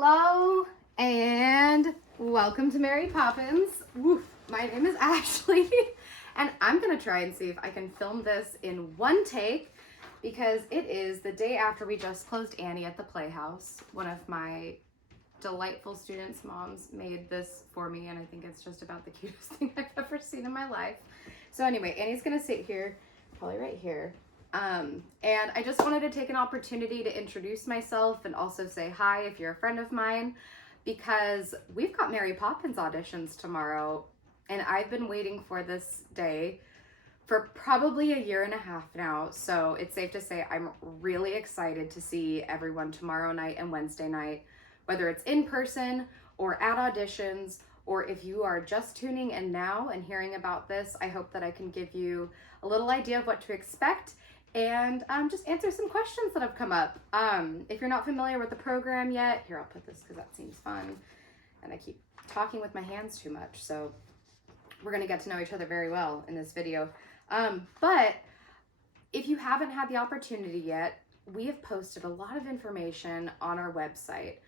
Hello and welcome to Mary Poppins. Woof. My name is Ashley and I'm gonna try and see if I can film this in one take because it is the day after we just closed Annie at the Playhouse. One of my delightful students' moms made this for me and I think it's just about the cutest thing I've ever seen in my life. So anyway, Annie's gonna sit here, probably right here. And I just wanted to take an opportunity to introduce myself and also say hi if you're a friend of mine, because we've got Mary Poppins auditions tomorrow and I've been waiting for this day for probably a year and a half now. So it's safe to say I'm really excited to see everyone tomorrow night and Wednesday night, whether it's in person or at auditions, or if you are just tuning in now and hearing about this, I hope that I can give you a little idea of what to expect and just answer some questions that have come up. If you're not familiar with the program yet, here, I'll put this because that seems fun. And I keep talking with my hands too much, so we're gonna get to know each other very well in this video. But if you haven't had the opportunity yet, we have posted a lot of information on our website.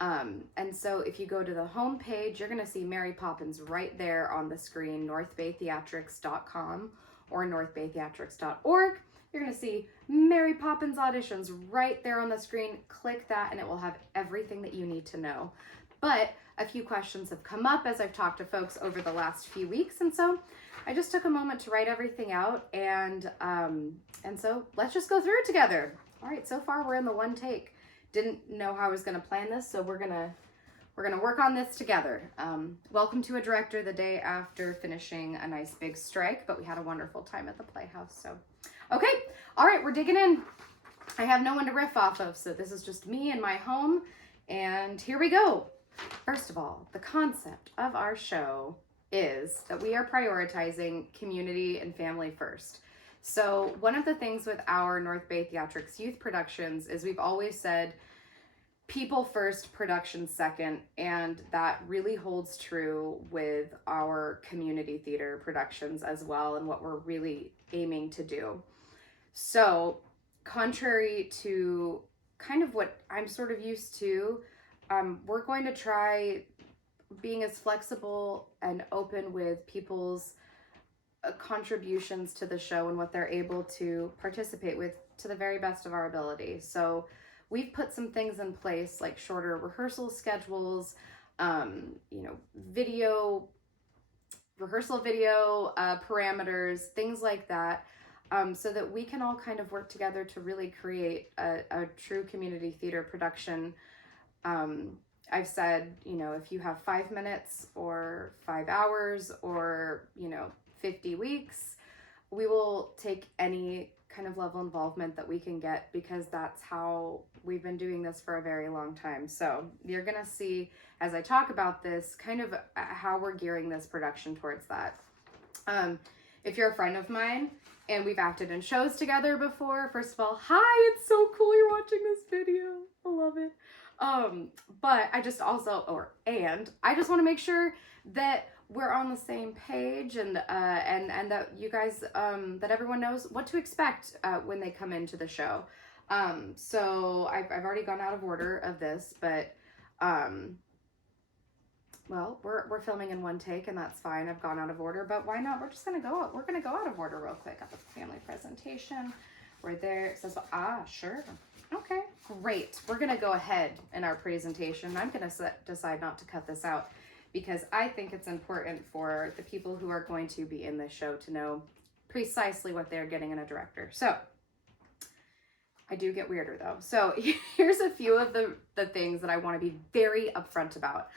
And so if you go to the home page, you're gonna see Mary Poppins right there on the screen, northbaytheatrics.com or northbaytheatrics.org. You're gonna see Mary Poppins auditions right there on the screen. Click that and it will have everything that you need to know. But a few questions have come up as I've talked to folks over the last few weeks. And so I just took a moment to write everything out and so let's just go through it together. All right, so far we're in the one take. Didn't know how I was gonna plan this, so we're gonna work on this together. Welcome to a director the day after finishing a nice big strike, but we had a wonderful time at the Playhouse, so. Okay, all right, we're digging in. I have no one to riff off of, so this is just me and my home, and here we go. First of all, the concept of our show is that we are prioritizing community and family first. So one of the things with our North Bay Theatrics youth productions is we've always said people first, production second, and that really holds true with our community theater productions as well and what we're really aiming to do. So contrary to kind of what I'm sort of used to, we're going to try being as flexible and open with people's contributions to the show and what they're able to participate with to the very best of our ability. So we've put some things in place like shorter rehearsal schedules, rehearsal video parameters, things like that, so that we can all kind of work together to really create a true community theater production. I've said, if you have 5 minutes or 5 hours or, 50 weeks, we will take any kind of level involvement that we can get because that's how we've been doing this for a very long time. So you're gonna see as I talk about this kind of how we're gearing this production towards that. If you're a friend of mine and we've acted in shows together before, first of all, hi, it's so cool you're watching this video. I love it. But I just also, I just want to make sure that we're on the same page and that you guys, that everyone knows what to expect when they come into the show. So I've already gone out of order of this, but well, we're filming in one take and that's fine. I've gone out of order, but why not? We're gonna go out of order real quick at the family presentation. We're there, it says, sure. Okay, great. We're gonna go ahead in our presentation. I'm gonna decide not to cut this out because I think it's important for the people who are going to be in this show to know precisely what they're getting in a director. So I do get weirder though. So here's a few of the things that I want to be very upfront about.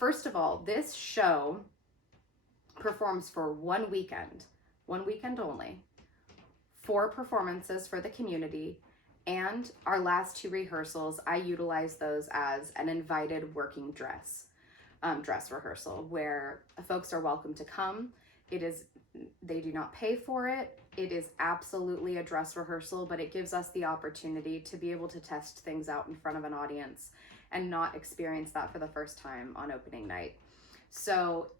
First of all, this show performs for one weekend only, 4 performances for the community, and our last 2 rehearsals, I utilize those as an invited working dress rehearsal where folks are welcome to come. They do not pay for it. It is absolutely a dress rehearsal, but it gives us the opportunity to be able to test things out in front of an audience and not experience that for the first time on opening night. So,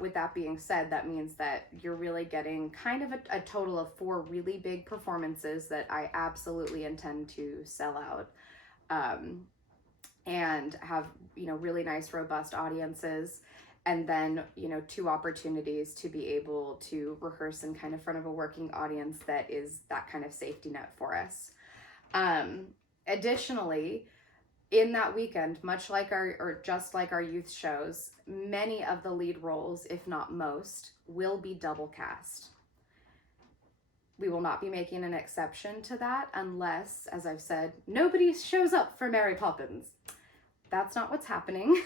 with that being said, that means that you're really getting kind of a total of 4 really big performances that I absolutely intend to sell out. and have, really nice, robust audiences. And then, 2 opportunities to be able to rehearse in kind of front of a working audience that is that kind of safety net for us. Additionally, in that weekend, just like our youth shows, many of the lead roles, if not most, will be double cast. We will not be making an exception to that unless, as I've said, nobody shows up for Mary Poppins. That's not what's happening.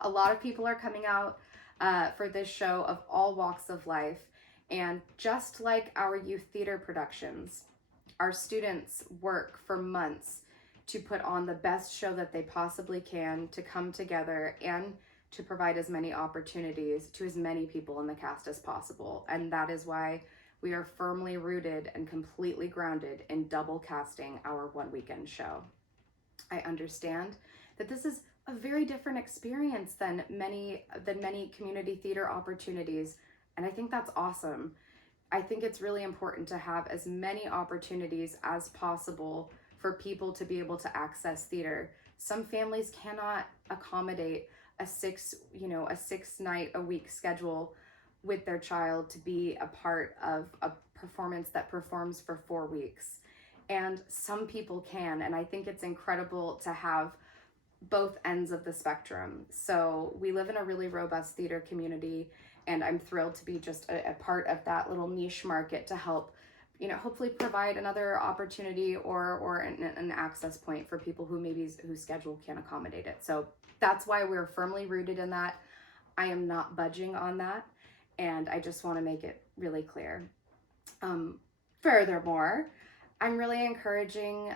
A lot of people are coming out for this show of all walks of life. And just like our youth theater productions, our students work for months to put on the best show that they possibly can, to come together and to provide as many opportunities to as many people in the cast as possible. And that is why we are firmly rooted and completely grounded in double casting our one weekend show. I understand that this is a very different experience than many community theater opportunities, and I think that's awesome. I think it's really important to have as many opportunities as possible for people to be able to access theater. Some families cannot accommodate a 6 night a week schedule with their child to be a part of a performance that performs for 4 weeks. And some people can, and I think it's incredible to have both ends of the spectrum. So we live in a really robust theater community, and I'm thrilled to be just a part of that little niche market to help, hopefully provide another opportunity or an access point for people whose schedule can't accommodate it. So that's why we're firmly rooted in that. I am not budging on that, and I just want to make it really clear. Furthermore, I'm really encouraging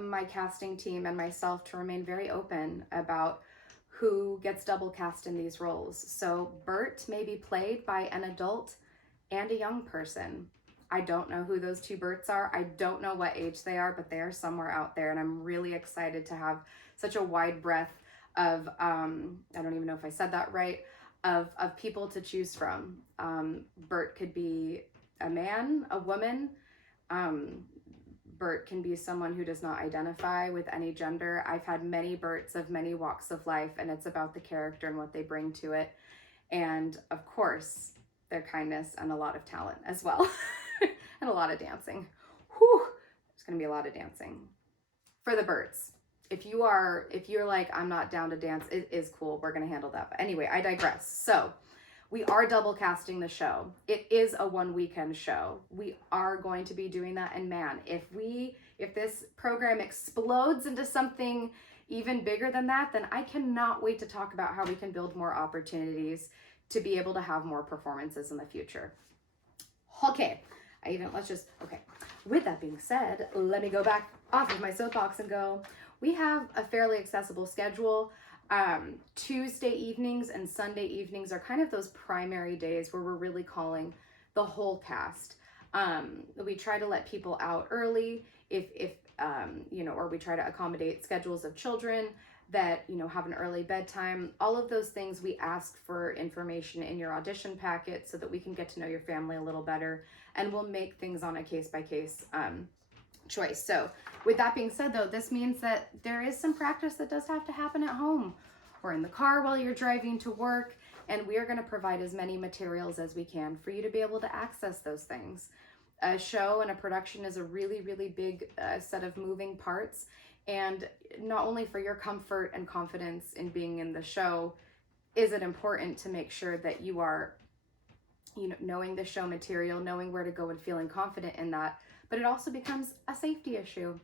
my casting team and myself to remain very open about who gets double cast in these roles. So Bert may be played by an adult and a young person. I don't know who those 2 Berts are. I don't know what age they are, but they are somewhere out there, and I'm really excited to have such a wide breadth of, I don't even know if I said that right, of people to choose from. Bert could be a man, a woman. Bert can be someone who does not identify with any gender. I've had many Berts of many walks of life, and it's about the character and what they bring to it. And of course, their kindness and a lot of talent as well. And a lot of dancing. Whew, there's gonna be a lot of dancing. For the Berts, if you're like, I'm not down to dance, it is cool, we're gonna handle that. But anyway, I digress. So we are double casting the show. It is a one weekend show. We are going to be doing that. And man, if this program explodes into something even bigger than that, then I cannot wait to talk about how we can build more opportunities to be able to have more performances in the future. Okay, with that being said, let me go back off of my soapbox and go, we have a fairly accessible schedule. Tuesday evenings and Sunday evenings are kind of those primary days where we're really calling the whole cast. We try to let people out early or we try to accommodate schedules of children that, have an early bedtime. All of those things we ask for information in your audition packet so that we can get to know your family a little better, and we'll make things on a case-by-case choice. So with that being said, though, this means that there is some practice that does have to happen at home or in the car while you're driving to work, and we are going to provide as many materials as we can for you to be able to access those things. A show and a production is a really, really big set of moving parts, and not only for your comfort and confidence in being in the show is it important to make sure that you are, knowing the show material, knowing where to go and feeling confident in that, but it also becomes a safety issue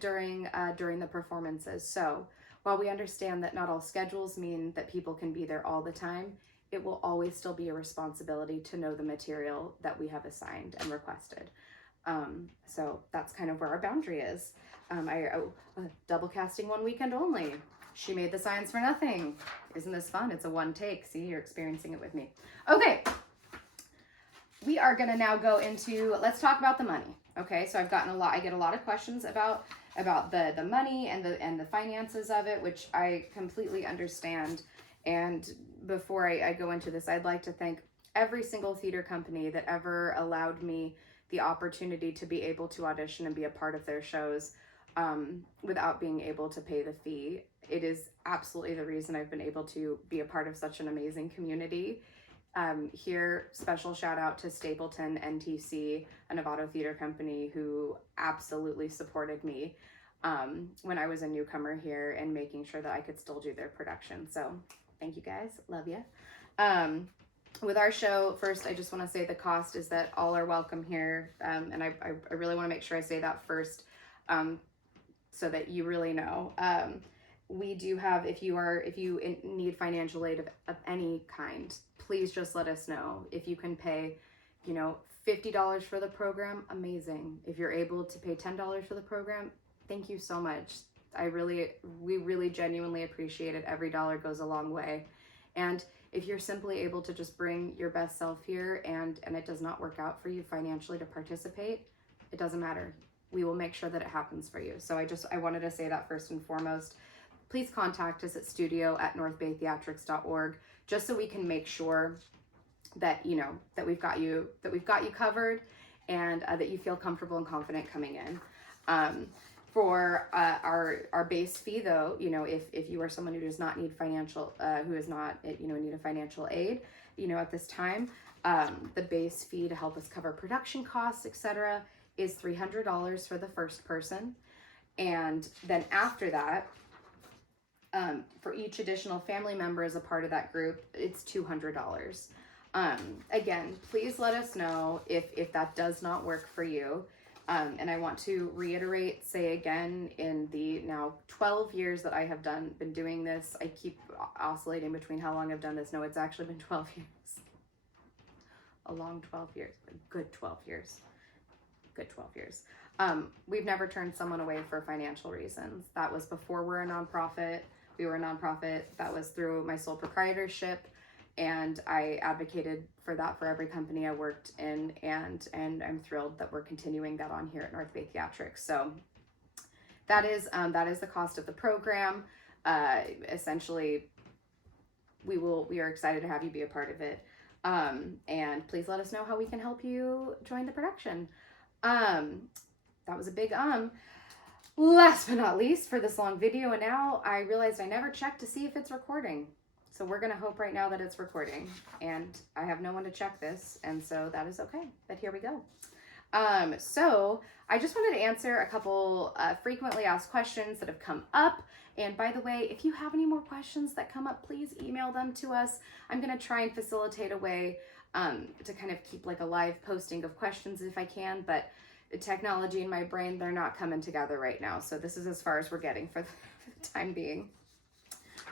during the performances. So while we understand that not all schedules mean that people can be there all the time, it will always still be a responsibility to know the material that we have assigned and requested. So that's kind of where our boundary is. Double casting one weekend only. She made the signs for nothing. Isn't this fun? It's a one take. See, you're experiencing it with me. Okay. We are gonna now go into, let's talk about the money. Okay, so I get a lot of questions about the money and the finances of it, which I completely understand. And before I go into this, I'd like to thank every single theater company that ever allowed me the opportunity to be able to audition and be a part of their shows. without being able to pay the fee. It is absolutely the reason I've been able to be a part of such an amazing community. Here, special shout out to Stapleton NTC, a Novato theater company, who absolutely supported me when I was a newcomer here and making sure that I could still do their production. So thank you guys, love you. With our show, first, I just want to say the cost is that all are welcome here. And I really want to make sure I say that first, so that you really know. We do have, if you need financial aid of any kind, please just let us know. If you can pay, $50 for the program, amazing. If you're able to pay $10 for the program, thank you so much. We really genuinely appreciate it. Every dollar goes a long way. And if you're simply able to just bring your best self here and it does not work out for you financially to participate, it doesn't matter. We will make sure that it happens for you. So I wanted to say that first and foremost. Please contact us at studio@northbaytheatrics.org, just so we can make sure that that we've got you covered, and that you feel comfortable and confident coming in. For our base fee, though, if you are someone who does not need who is not need a financial aid, at this time, the base fee to help us cover production costs, etc., is $300 for the first person, and then after that, for each additional family member as a part of that group, it's $200. Again, please let us know if that does not work for you. And I want to say again, in the now 12 years that I have been doing this, I keep oscillating between how long I've done this. No, it's actually been 12 years. A long 12 years, a good 12 years. Good 12 years. We've never turned someone away for financial reasons. That was before we were a nonprofit. That was through my sole proprietorship, and I advocated for that for every company I worked in, and I'm thrilled that we're continuing that on here at North Bay Theatrics. So that is the cost of the program. Essentially, we are excited to have you be a part of it, and please let us know how we can help you join the production. That was a big Last but not least, for this long video, and now I realized I never checked to see if it's recording. So we're gonna hope right now that it's recording, and I have no one to check this, and so that is okay, but here we go. So I just wanted to answer a couple frequently asked questions that have come up. And by the way, if you have any more questions that come up, please email them to us. I'm gonna try and facilitate a way to kind of keep like a live posting of questions if I can, but the technology in my brain, they're not coming together right now. So this is as far as we're getting for the time being.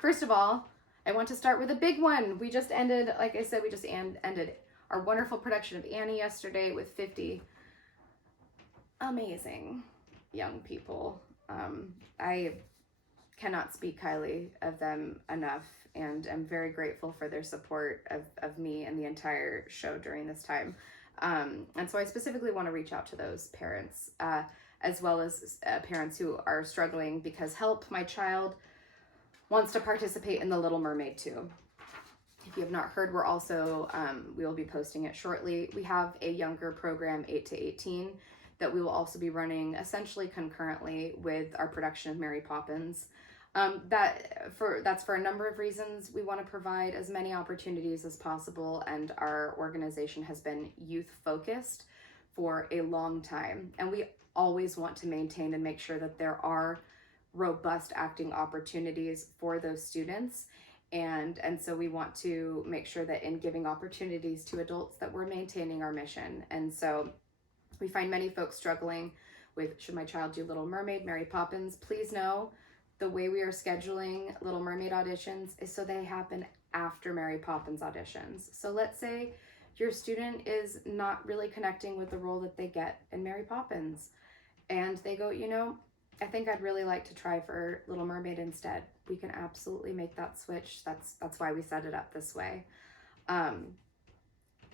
First of all, I want to start with a big one. We just ended, like I said, ended our wonderful production of Annie yesterday with 50 amazing young people. I cannot speak highly of them enough, and I'm very grateful for their support of me and the entire show during this time. And so I specifically want to reach out to those parents, as well as parents who are struggling because help, my child wants to participate in The Little Mermaid too. If you have not heard, we're also, we will be posting it shortly. We have a younger program, 8 to 18, that we will also be running essentially concurrently with our production of Mary Poppins. That's for a number of reasons. We want to provide as many opportunities as possible, and our organization has been youth focused for a long time, and we always want to maintain and make sure that there are robust acting opportunities for those students, and so we want to make sure that in giving opportunities to adults that we're maintaining our mission. And so we find many folks struggling with, should my child do Little Mermaid, Mary Poppins? Please know the way we are scheduling Little Mermaid auditions is so they happen after Mary Poppins auditions. So let's say your student is not really connecting with the role that they get in Mary Poppins, and they go, I think I'd really like to try for Little Mermaid instead. We can absolutely make that switch. That's why we set it up this way.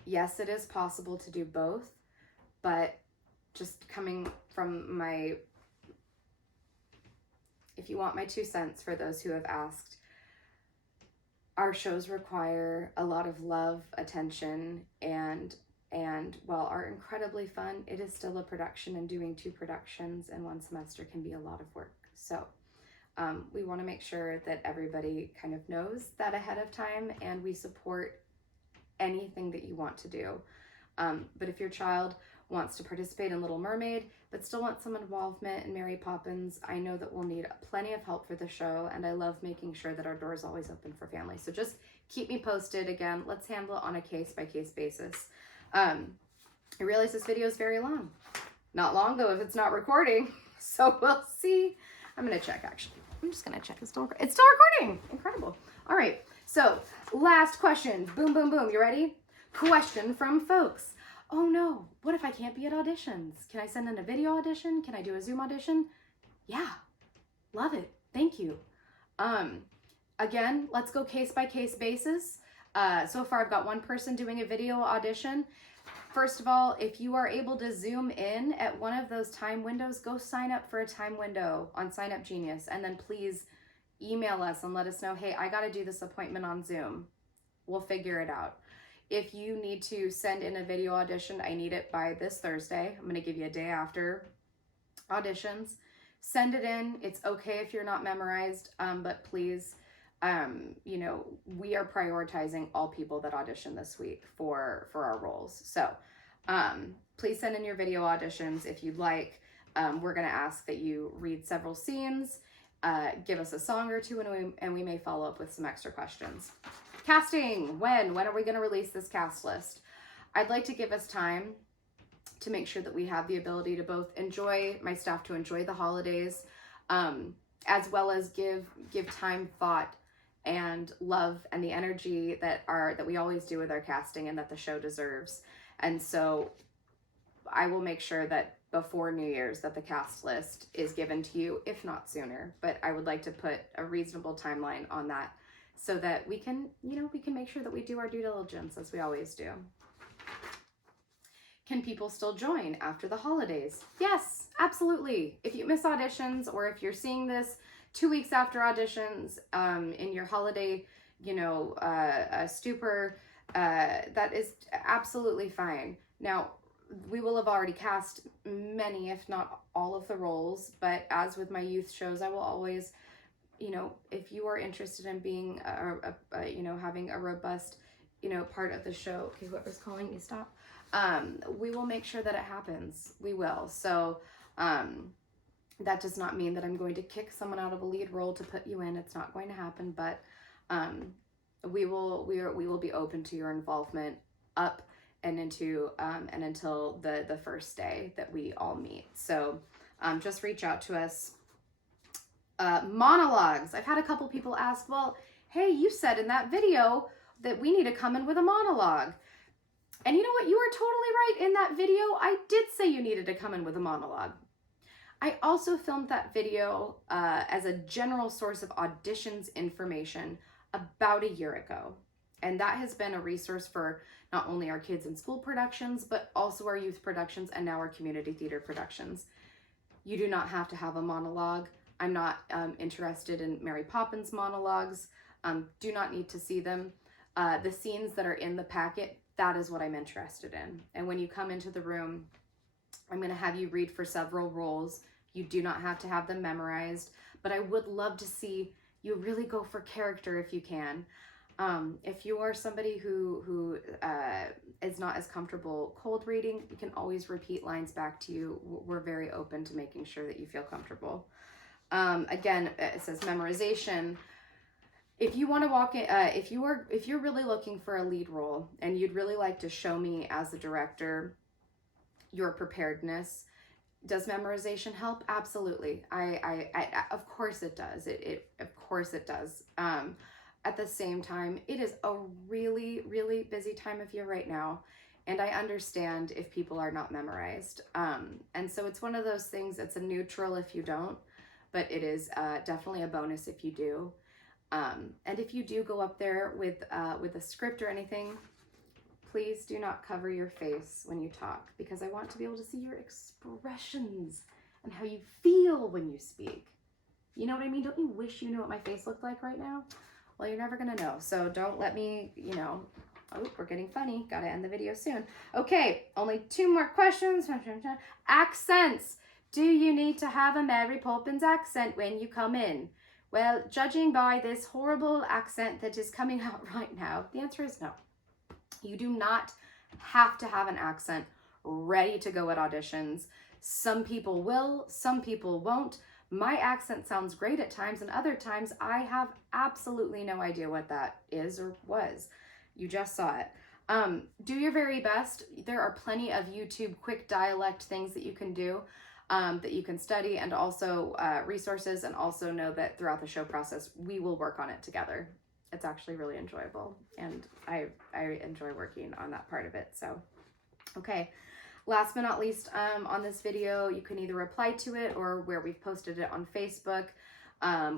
Yes, it is possible to do both, but just coming from if you want my 2 cents for those who have asked, our shows require a lot of love, attention, and And while are incredibly fun, it is still a production, and doing 2 productions in 1 semester can be a lot of work. So we want to make sure that everybody kind of knows that ahead of time, and we support anything that you want to do. But if your child wants to participate in Little Mermaid, but still wants some involvement in Mary Poppins, I know that we'll need plenty of help for the show, and I love making sure that our door is always open for families. So just keep me posted. Again, let's handle it on a case-by-case basis. I realize this video is very long. Not long, though, if it's not recording. So we'll see. I'm going to check, actually. I'm just going to check. It's still recording. Incredible. All right. So last question. Boom, boom, boom. You ready? Question from folks. Oh, no. What if I can't be at auditions? Can I send in a video audition? Can I do a Zoom audition? Yeah. Love it. Thank you. Again, let's go case-by-case basis. So far, I've got 1 person doing a video audition. First of all, if you are able to zoom in at one of those time windows, go sign up for a time window on Sign Up Genius, and then please email us and let us know, hey, I got to do this appointment on Zoom. We'll figure it out. If you need to send in a video audition, I need it by this Thursday. I'm going to give you a day after auditions. Send it in. It's okay if you're not memorized, but please, you know, we are prioritizing all people that audition this week for our roles. So please send in your video auditions if you'd like. We're going to ask that you read several scenes, give us a song or 2, and we may follow up with some extra questions. Casting, when are we going to release this cast list? I'd like to give us time to make sure that we have the ability to both my staff to enjoy the holidays, as well as give time, thought, and love and the energy that we always do with our casting and that the show deserves. And so I will make sure that before New Year's that the cast list is given to you, if not sooner. But I would like to put a reasonable timeline on that so that we can make sure that we do our due diligence as we always do. Can people still join after the holidays? Yes, absolutely. If you miss auditions, or if you're seeing this 2 weeks after auditions, in your holiday, stupor, that is absolutely fine. Now, we will have already cast many, if not all of the roles, but as with my youth shows, I will always, if you are interested in being, having a robust, part of the show, okay, whoever's calling me, stop. We will make sure that it happens. We will. So, that does not mean that I'm going to kick someone out of a lead role to put you in. It's not going to happen, but we will be open to your involvement up and into and until the first day that we all meet. So just reach out to us. Monologues. I've had a couple people ask, well, hey, you said in that video that we need to come in with a monologue. And you know what? You are totally right. In that video, I did say you needed to come in with a monologue. I also filmed that video as a general source of auditions information about a year ago. And that has been a resource for not only our kids in school productions, but also our youth productions and now our community theater productions. You do not have to have a monologue. I'm not interested in Mary Poppins monologues. Do not need to see them. The scenes that are in the packet, that is what I'm interested in. And when you come into the room, I'm going to have you read for several roles. You do not have to have them memorized, but I would love to see you really go for character if you can. If you are somebody who is not as comfortable cold reading, you can always repeat lines back to you. We're very open to making sure that you feel comfortable. Again, it says memorization. If you want to walk in, if you're really looking for a lead role and you'd really like to show me as the director your preparedness, does memorization help? Absolutely. I of course it does. Of course it does. At the same time, it is a really, really busy time of year right now. And I understand if people are not memorized. And so it's one of those things, it's a neutral if you don't, but it is definitely a bonus if you do. And if you do go up there with a script or anything, please do not cover your face when you talk, because I want to be able to see your expressions and how you feel when you speak. You know what I mean? Don't you wish you knew what my face looked like right now? Well, you're never going to know. So don't let me, Oh, we're getting funny. Gotta end the video soon. Okay, only 2 more questions. Accents. Do you need to have a Mary Poppins accent when you come in? Well, judging by this horrible accent that is coming out right now, the answer is no. You do not have to have an accent ready to go at auditions. Some people will, some people won't. My accent sounds great at times, and other times I have absolutely no idea what that is or was. You just saw it. Do your very best. There are plenty of YouTube quick dialect things that you can do, that you can study, and also resources, and also know that throughout the show process, we will work on it together. It's actually really enjoyable, and I enjoy working on that part of it. So, okay. Last but not least, on this video, you can either reply to it or where we've posted it on Facebook,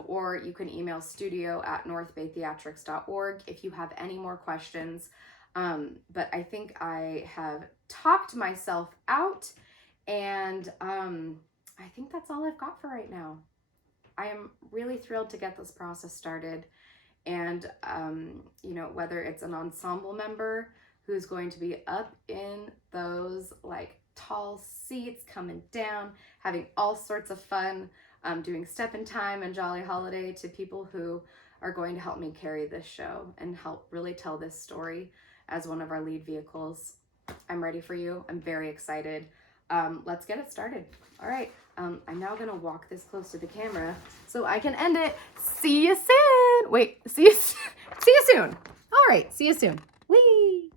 or you can email studio@northbaytheatrics.org if you have any more questions. But I think I have talked myself out, and I think that's all I've got for right now. I am really thrilled to get this process started, and you know, whether it's an ensemble member who's going to be up in those like tall seats coming down, having all sorts of fun, doing Step in Time and Jolly Holiday, to people who are going to help me carry this show and help really tell this story as one of our lead vehicles. I'm ready for you. I'm very excited. Let's get it started. All right. I'm now gonna walk this close to the camera so I can end it. See you soon. Wait, see you soon. All right, see you soon. Whee!